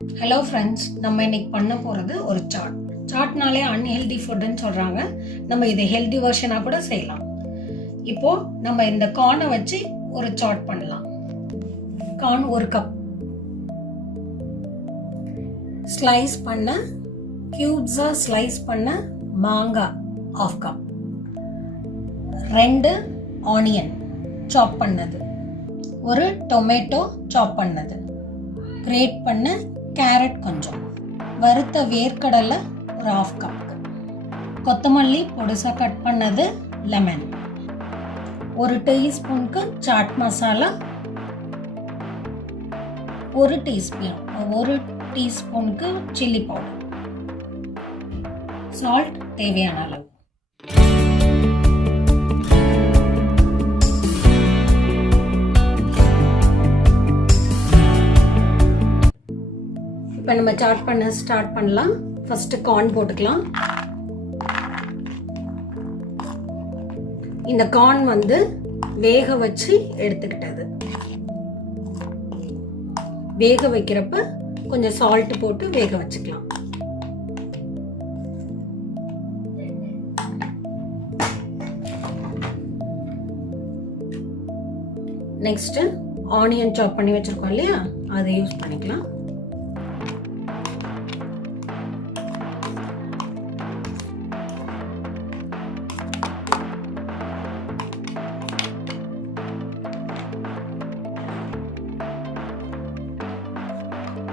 Hello friends, நம்ம இன்னைக்கு பண்ண போகிறது ஒரு சாட். சாட்னாலே அன்ஹெல்தி ஃபுட்டுன்னு சொல்கிறாங்க. நம்ம இதை ஹெல்தி வெர்ஷனாக கூட செய்யலாம். இப்போது நம்ம இந்த கார்னை வச்சு ஒரு சாட் பண்ணலாம். கார்ன் 1 கப், ஸ்லைஸ் பண்ண க்யூப்ஸாக ஸ்லைஸ் பண்ண மாங்காய் 1/2 கப், 2 ஆனியன் சாப் பண்ணது, 1 டொமேட்டோ சாப் பண்ணது, கிரேட் பண்ண கேரட் கொஞ்சம், வறுத்த வேர்க்கடலை ஒரு 1/2 கப், கொத்தமல்லி பொடிசாக கட் பண்ணது, லெமன், 1 டீஸ்பூனுக்கு சாட் மசாலா, 1 டீஸ்பூனுக்கு சில்லி பவுடர், சால்ட் தேவையான அளவு. இப்போ நம்ம சாட் பண்ண ஸ்டார்ட் பண்ணலாம். ஃபர்ஸ்ட் கார்ன் போட்டுக்கலாம். இந்த கார்ன் வந்து வேக வச்சு எடுத்துக்கிட்டது. வேக வைக்கிறப்ப கொஞ்சம் சால்ட் போட்டு வேக வச்சுக்கலாம். நெக்ஸ்ட் ஆனியன் சாப் பண்ணி வச்சிருக்கோம் இல்லையா, அதை யூஸ் பண்ணிக்கலாம்.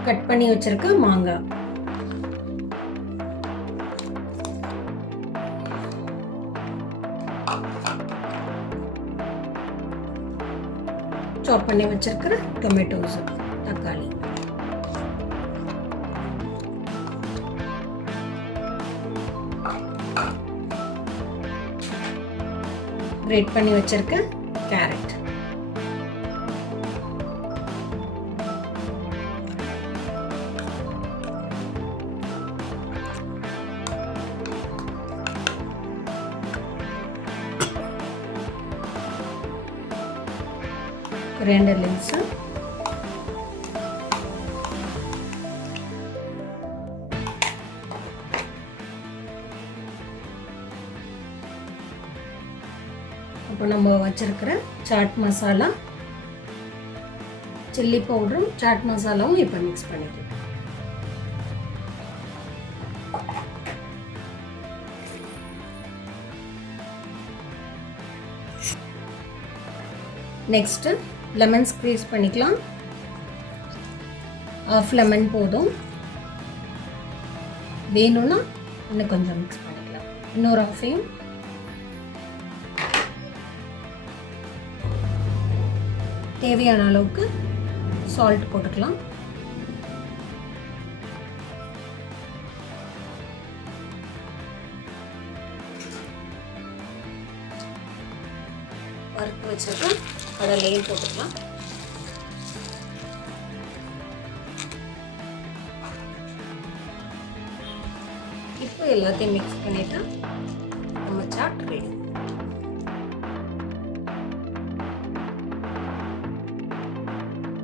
கட் பண்ணி வச்சிருக்க மாங்காய், சாப் பண்ணி வச்சிருக்கிற டொமேட்டோஸ், தக்காளி, கிரேட் பண்ணி வச்சிருக்க கேரட், கிரைண்டர் லீவ்ஸ், இப்போ நம்ம வச்சிருக்கிற சாட் மசாலா, சில்லி பவுடரும் சாட் மசாலாவும் இப்போ மிக்ஸ் பண்ணிக்கலாம். நெக்ஸ்ட் லெமன் ஸ்க்வீஸ் பண்ணிக்கலாம். 1/2 லெமன் போதும். வேணும்னா இன்னும் கொஞ்சம் மிக்ஸ் பண்ணிக்கலாம். இன்னொரு 1/2 தேவையான அளவுக்கு சால்ட் போட்டுக்கலாம். வறுத்து வச்சிருக்கோம், கடலையும் போட்டுக்கலாம். இப்போ எல்லாத்தையும் மிக்ஸ் பண்ணிட்டு நம்ம சாட் ரெடி.